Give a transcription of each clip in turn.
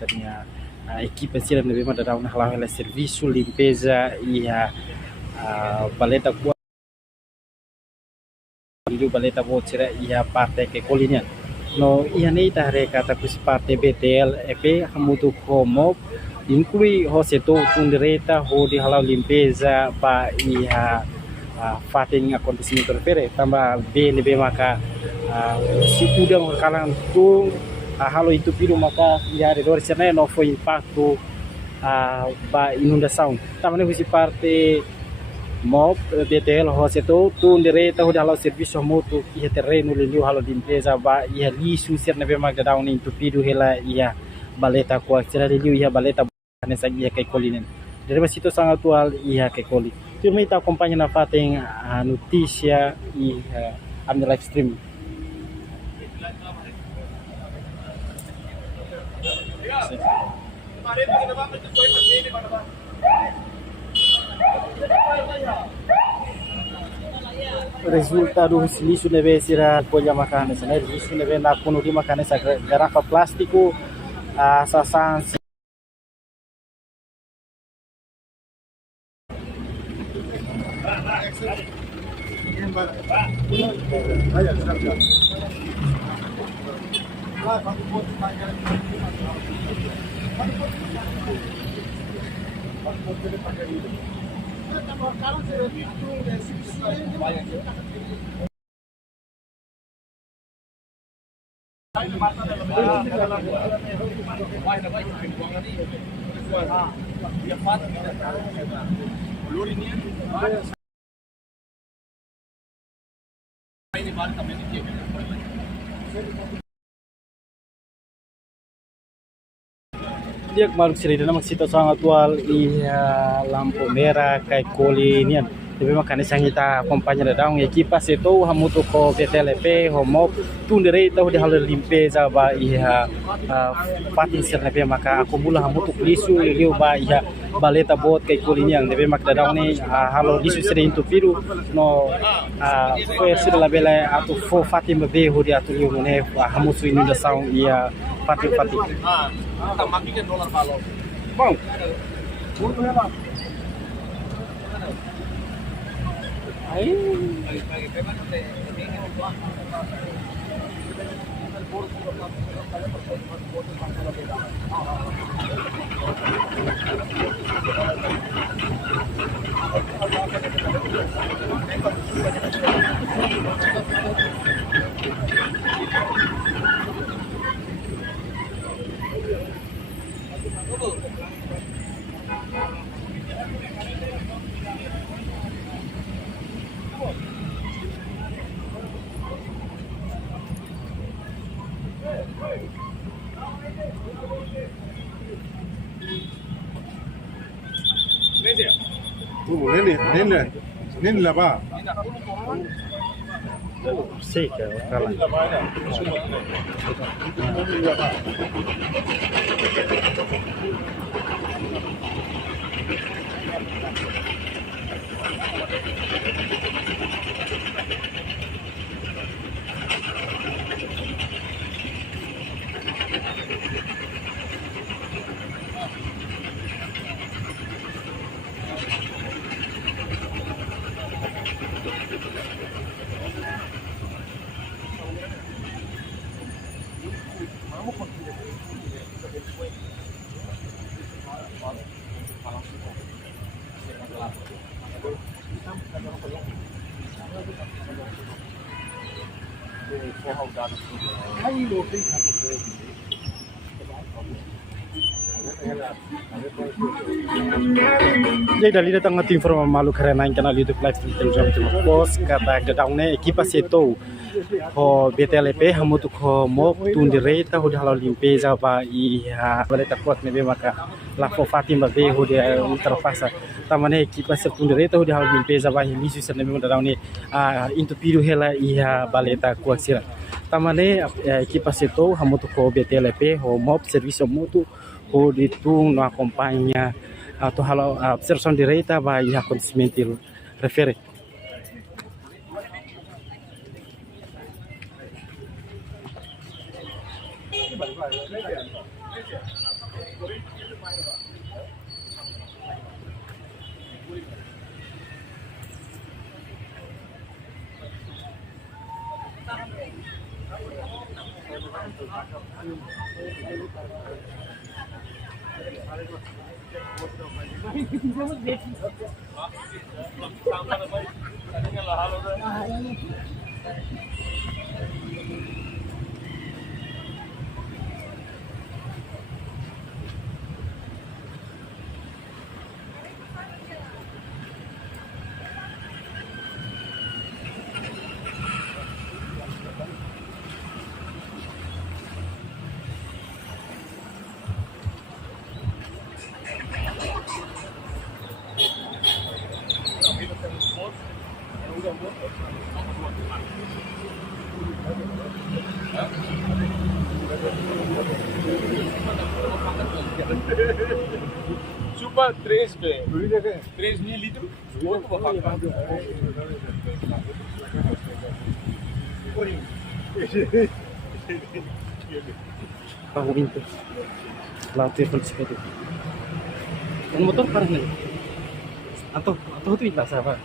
tania a equipa sila na bema dadau na halau hela serviço limpeza ia baleta kuat itu baleta bocera ia parte ke kolinya no ia nei tare kata kus parte BTL EP hamutu komo inclui hoseto tundereta ho di halau limpeza pa ia fating acontecimento refere tambah BNB maka si udang kalang tu halo itu piru maka ya de dor sene no foi impacto ba inundação tamane husi parte MOP BTL hoseto tundereta ho di halau serviço moto ia terreno liu halo limpeza ba ia lisu serne be magda daun itu piru hela ia baleta ko aksera liu ia baleta nessa ia kai kolinen dari masito sangat atual ia kai koli firme está acompanhando a fatem a notícia e a minha live stream. Resultado lixo deve ser a colha makan sana lixo deve na kuno di makan essa garrafa plástico a sasan dia kemarin cerita nama situação atual e lampu merah kai koli nian tapi makanya kita acompanha da um equipa setou hamuto ko BTLP homo tundereta ho de haler limpeza ba ia patin serna be maka acumula hamuto lisu liu ba ia baleta bot kai koli nian debe mak da ni halo lisu sere intupiru no foi ser la bela atu fo fatim be ho de atu liu ne hamusu inundação ia fatim tá maquininha dólar valor bom muito real aí Nini la ba? Sí, que Jadi dali datang ngati informa malu karena yang kanal YouTube live stream telegram pos kata gadaune equipa setou ho BTLP hamutu ko mo tundireta ho halau limpeza ba ia baleta kuat nebe maka la fo fatima be ho de ultrapassa tamane equipa se tundireta ho halau limpeza ba lisu se nebe gadaune intupiru hela ia baleta kuat sira tamane equipa setou hamutu ko BTLP ho mo serviço mutu ho ditung no acompanha atau halo observação direita vai acontecimento refere Chupa 3 pe. 3.000 litros. Outro vai pagar. Tahu itu. Latih sepeda. Yang motor parah nih. Atau itu tidak sabar.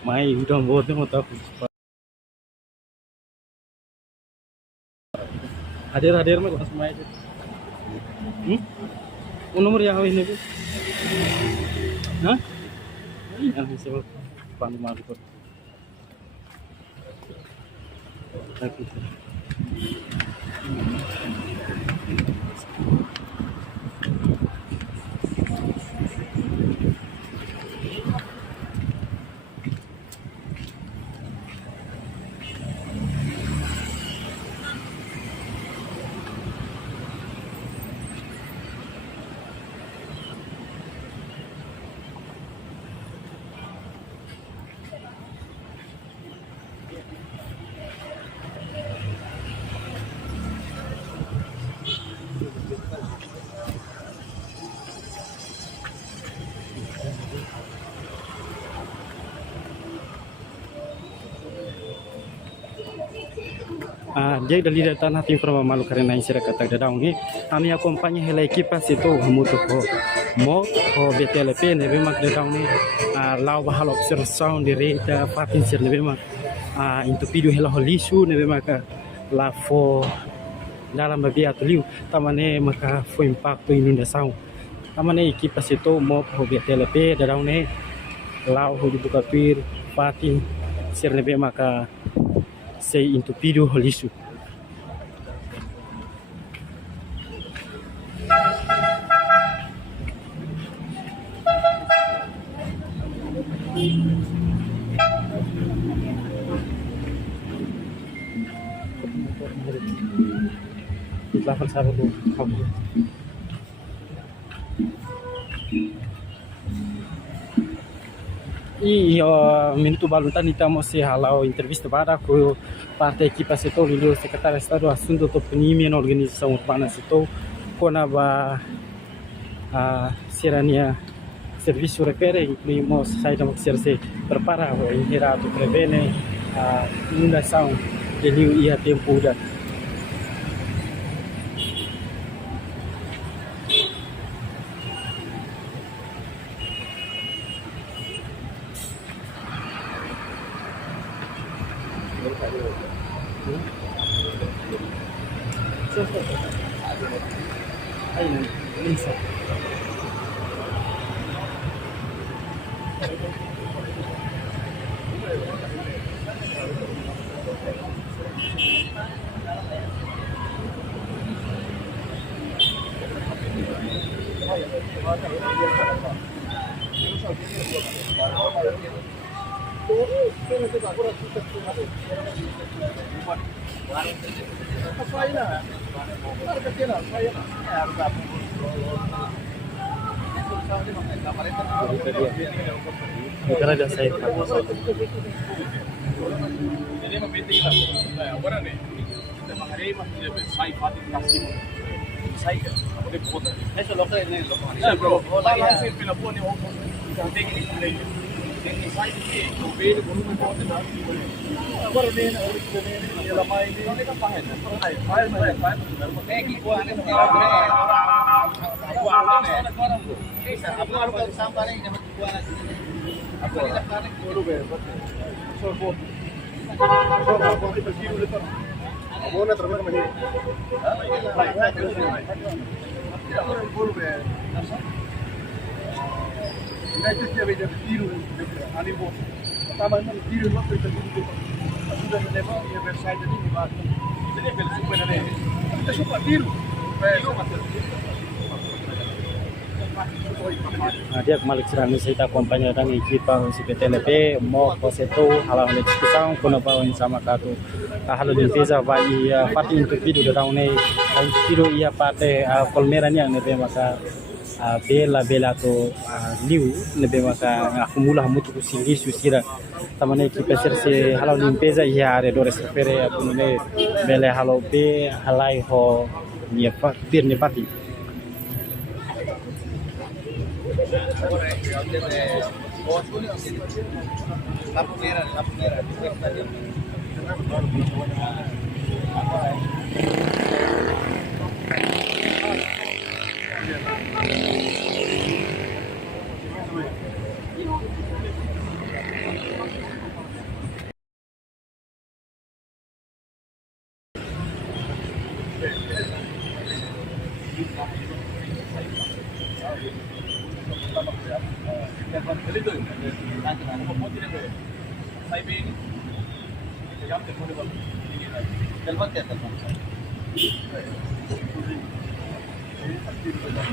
Mai udah buat motor. Hadir mah kok semua itu. Nomor yang ini bu? Hah? Yang sebab pandu malu kok. Tapi. Dia dari data nanti informa malu karena isira kata dadang ni kami akompanya hela ekipas itu hamutu ko mo ko BTLP ne bemak dadang ni lau bahal observação direita patin sir ne bemak into video hela holisu ne bemak la fo dalam babia tuliu tamane maka fo impacto inundação tamane ekipas itu mo ko BTLP dadang ni lau ho dibuka pir patin sir ne bemak sei into video holisu. Level sabe do minuto balutan estamos se halau entrevista para com parte equipa setor do secretário de Estado assunto do PNIM na organização urbana setor com a serania serviço repere incluímos saída que se prepara o ingerato prevene a inundação de rio e a tempo da Negara dah saya Jadi membentuk agora nih kita menghadapi masih sai fatih kasih sai kan boleh buat eso lo que es lo bro la hace pila pone o tengo sai aqui, o veio, quando me bota na agora vem ela vai ele tá fazendo vai é que quando ele vai agora agora sampai ini dapat kuah apa ini sekarang dulu be so Bona trabalha mais. Ini dia beda tiru, ani bos. Pertama ini tiru waktu itu tiru. Sudah menembak ya website ini dibuat. Ini bel super ada. Kita suka tiru. Dia kembali serang kita kompanya dan ekipa si PTLP mau poseto halau ne diskusão kono pa sama katu halau defesa vai parte intervido da une tiro ia parte Colmera yang nebe maka bela to liu nebe maka acumula muito kusili susira tamane ekipa serse halau limpeza ia are do resfere apune bele halau be halai ho nia bir ne pati La primera.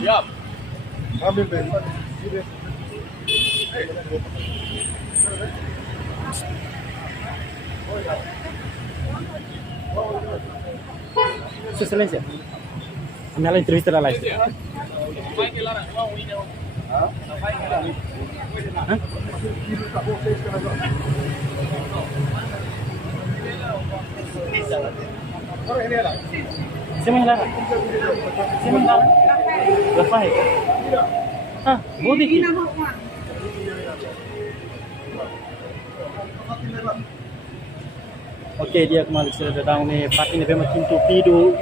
Siap. Ambil ben. Su Excelencia, me la entrevista la live. Siapa yang larang? Lepas. Budi. Oke, dia kembali sudah datang nih. Parti ini memang pintu pidu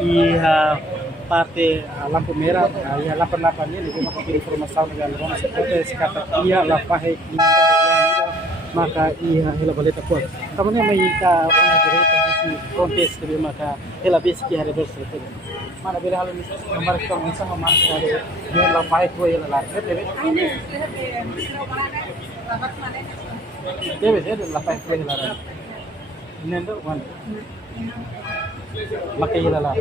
parte lampu merah, ya lapan ini lebih makan informasi dengan orang seperti kata ia lapahe maka ia hela baleta kuat. Kamunya mai ka ona direta si kontes lebih maka hela beski hari dosa itu. Mana bila hal ini nomor kamu sama mana dia lapahe kuat hela lar. Debe ser lapahe kuat hela lar. Nendo wan. Maka hela lar.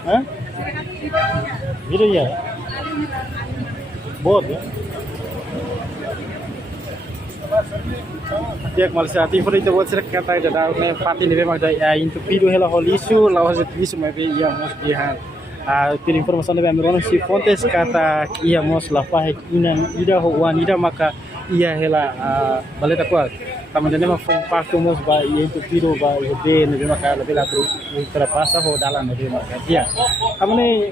Hah? Video ya? Bot ya? Dia kembali saat ini itu buat serkat aja dah. Parti ini memang ada untuk video hela holisu, lawan sepisu mungkin ia mus dia. Pil informasi dari Amerika si Fontes kata ia mus lapah ina ida ho wan ida maka ia hela baleta kuat. taman dene ma foi impacto mos ba e entupido ba e de nebe maka lebe la tru ultrapassa ho dalam nebe maka dia kamane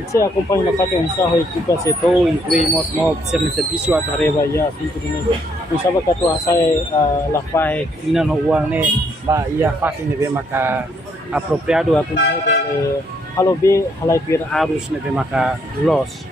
itse acompanha na fato insa ho equipa seto incluímos mo serviço atareba ya sinto dene usaba kato asai la pai ina no uang ne ba ia fati nebe maka apropriado atu nebe halo be halai pir arus nebe maka los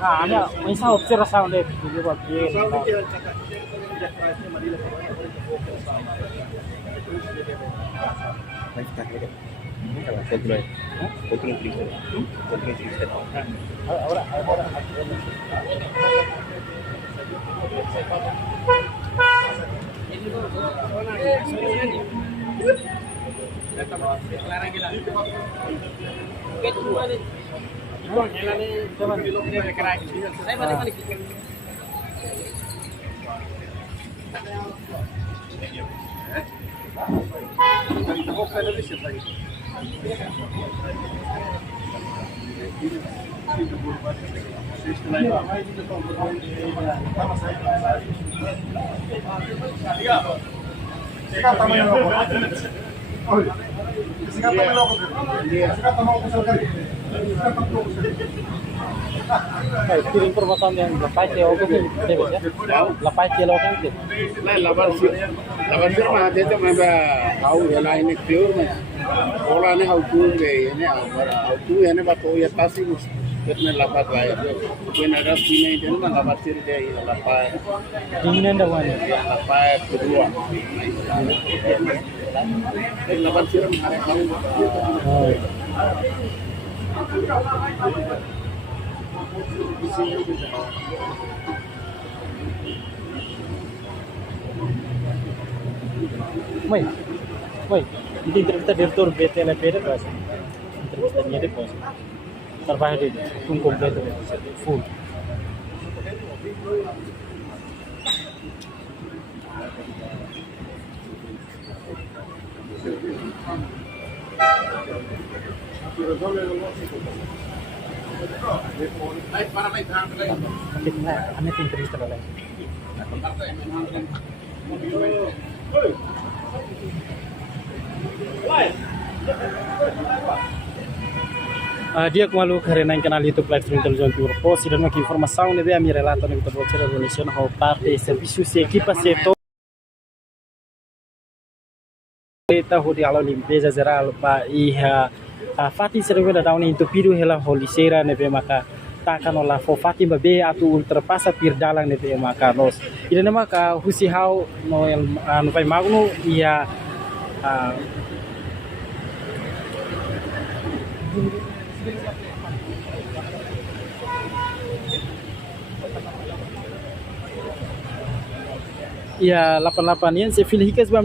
ada misal observação de video aqui Vai ficar aqui. Ela controle. Controle triste. Controle triste. agora Sekarang tamanho logo. Olha. Sekarang tamanho logo. Sekarang tamanho logo sekali. Sekarang tamanho logo sekali. baik kirim informasi yang lepas ke oke debe ya lepas ke lo kan Lai labar sir mah dia tu memang kau hela ini pure mah. Ola ni hau tu be ini hau tu ini bato ya pasti mus. Kitne labat lai. Kena ada sini dia mah labar sir dia lapai. dingin dah wan Lapai kedua. Labar sir mah kau. Mãe, ini entrevista diretor BTL Pera quase. Entrevista minha depois. Trabalho dele, completo, full. Kita aneh entrevista lagi. Dia kemalu karena canal YouTube Live Televisão Pure Post dan mak informação nebe a mi relato nebe todo a revolução ao parte serviço se equipa setor eta ho di alo limpeza geral pa iha fati serve da daun entupido hela holiceira nebe maka takkan olah fo fati babe atu ultrapassa pir dalang nebe maka nos ida maka husi hau no yang no vai magno ia ya 88 yan se filhikas bam